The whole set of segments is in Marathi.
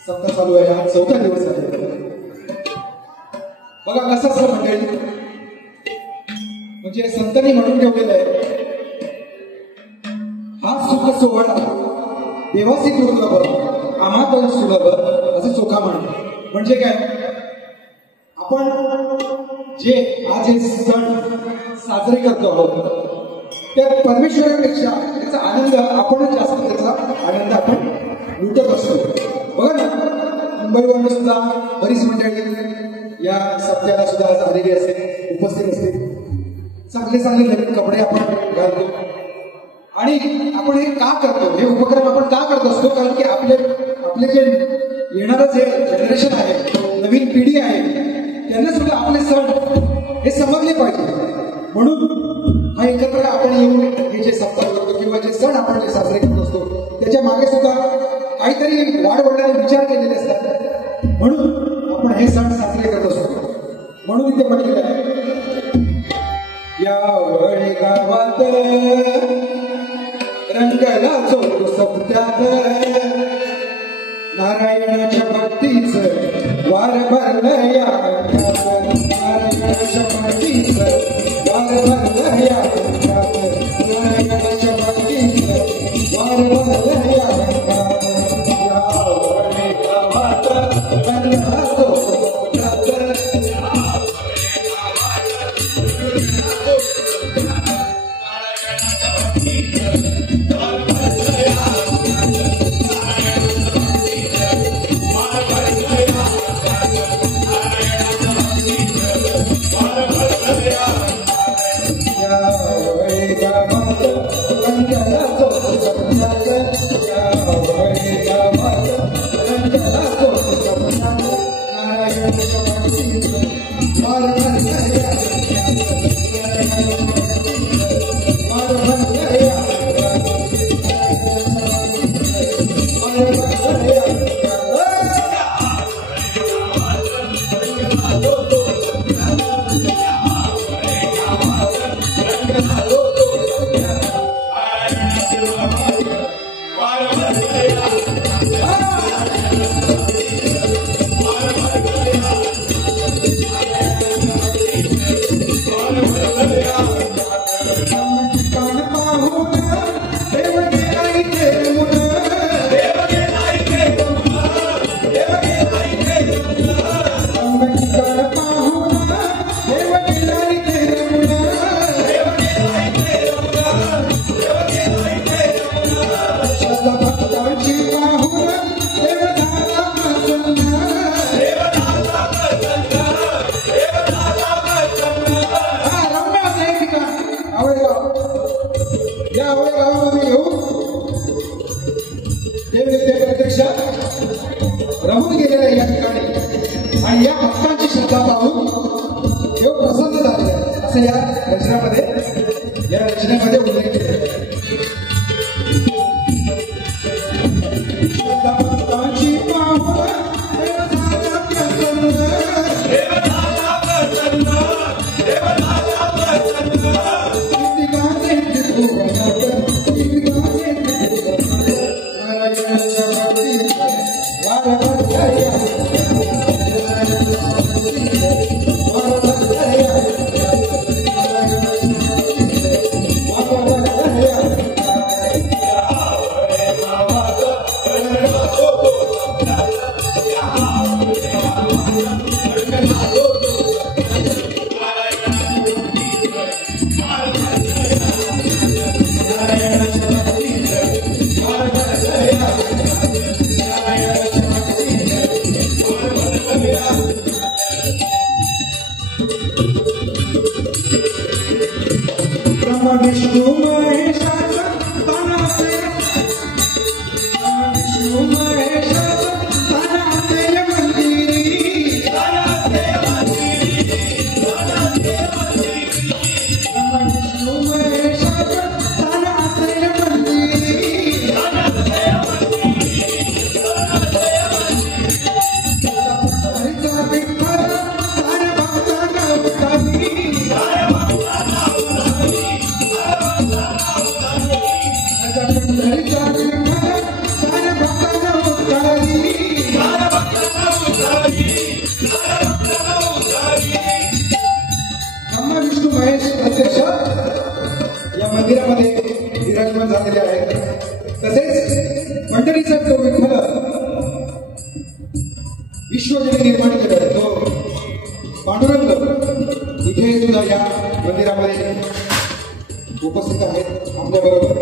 सप्ताह चालू आहे, आज 4था दिवस आहे. बघा कसं असतं मंडळी, म्हणजे संतांनी म्हणून ठेवलेलं आहे, हा सुख सोहळा देवासी दुर्लभ आम्हा सुलभ असं चोखा म्हण. म्हणजे काय, आपण जे आज हे सण साजरे करतो आहोत त्या परमेश्वरापेक्षा त्याचा आनंद आपणच जास्त, त्याचा आनंद आपण लुटत असतो. बघा ना, मुंबईवरून सुद्धा बरीच मंडळी या सप्त्याला सुद्धा आज आलेली असते, उपस्थित असते. चांगले चांगले नवीन कपडे आपण घालतो आणि आपण हे का करतो, हे उपक्रम आपण का करत असतो, कारण की आपले जे येणारं जे जनरेशन आहे, नवीन पिढी आहे, त्यांना सुद्धा आपले सण हे समजले पाहिजे. म्हणून हा एकत्र आपण येऊन हे जे सप्ताह करतो किंवा जे सण आपण जे साजरे करत असतो त्याच्या मागे सुद्धा काहीतरी वाढवणारे विचार केलेले असतात. म्हणून आपण हे सण साजरे करत असतो. म्हणून इथे म्हटलेलं आहे, यावेळी गावात रंगला चौक सप्त्यात नारायणाच्या भक्तीच वार भरलं या, नारायणाच्या भक्तीच वार भरलं या, नारायणाच्या भक्तीच वार भरलं या. यावेळी गावात रंगला चौक सप्त्यात राहून गेलेल्या या ठिकाणी आणि या भक्तांची श्रद्धा पाहून देव प्रसन्न झाले असं या रचनेमध्ये उल्लेख केले. भक्तांची पाहून देव झाला प्रसन्न, देव झाला प्रसन्न, देव झाला प्रसन्न. विराजमान झालेले आहेत. तसेच मंडळीचा तो विठ्ठल विश्वजनी निर्माण केलं तो पांडुरंग इथे सुद्धा या मंदिरामध्ये उपस्थित आहेत आपल्या बरोबर.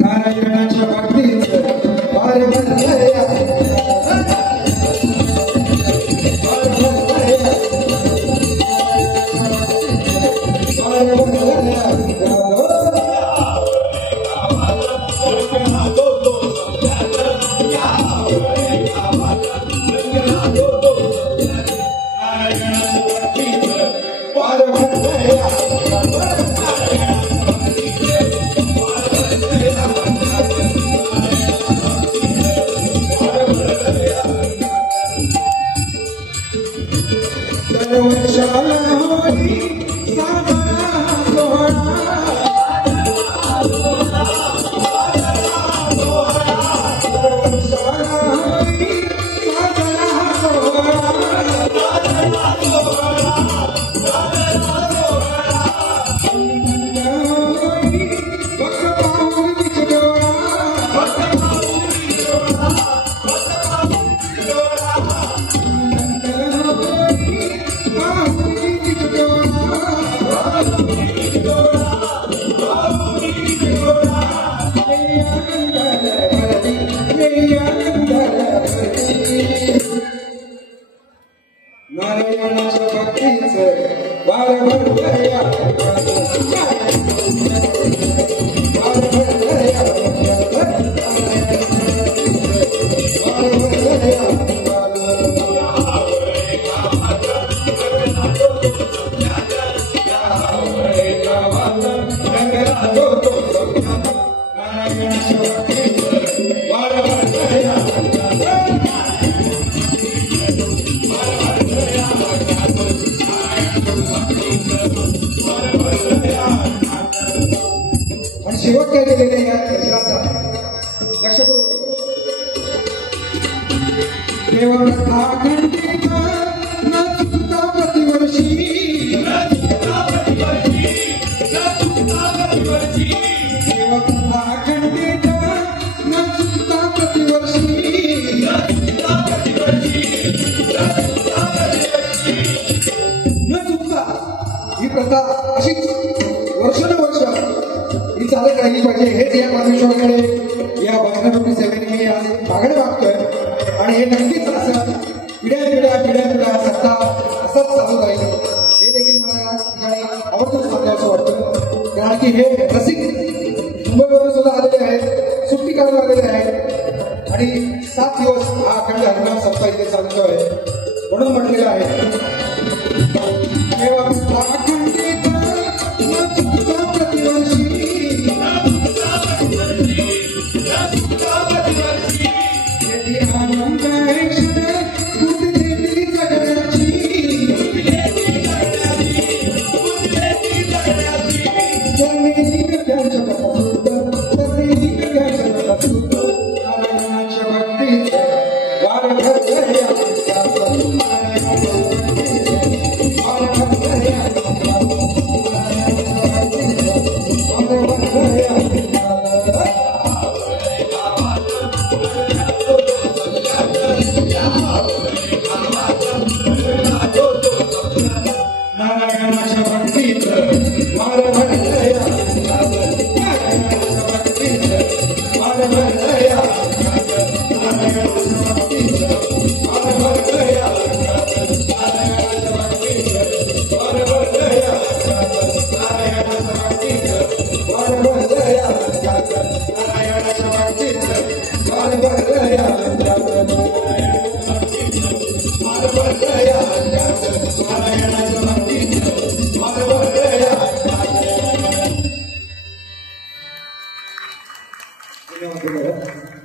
नारायणाच्या भक्तीचं वार भरलंय, शेवट काय केलेलं आहे या गजराचा लक्ष करू. देवा खंडिता न चुकता प्रतिवर्षी, देवा खंडिता न चुकता प्रतिवर्षी, न चुकता ही प्रथा अशीच वर्षानुवर्ष ही चालत राहिली पाहिजे. हेच या परमेश्वराकडे या भजनारूपी सेवेने मी आज मागणी मागतोय आणि हे नक्कीच असं पिढ्या सत्ता असंच चालू राहील हे देखील मला या ठिकाणी आवर्जून सांगावं वाटतं. कारण की हे रसिक मुंबईवरून सुद्धा आलेले आहेत, सुट्टी काढून आलेले आहेत आणि 7 दिवस हा अखंड हरिनाम सप्ताह इथे चालतोय म्हणून म्हटलेलं आहे. धन्यवाद.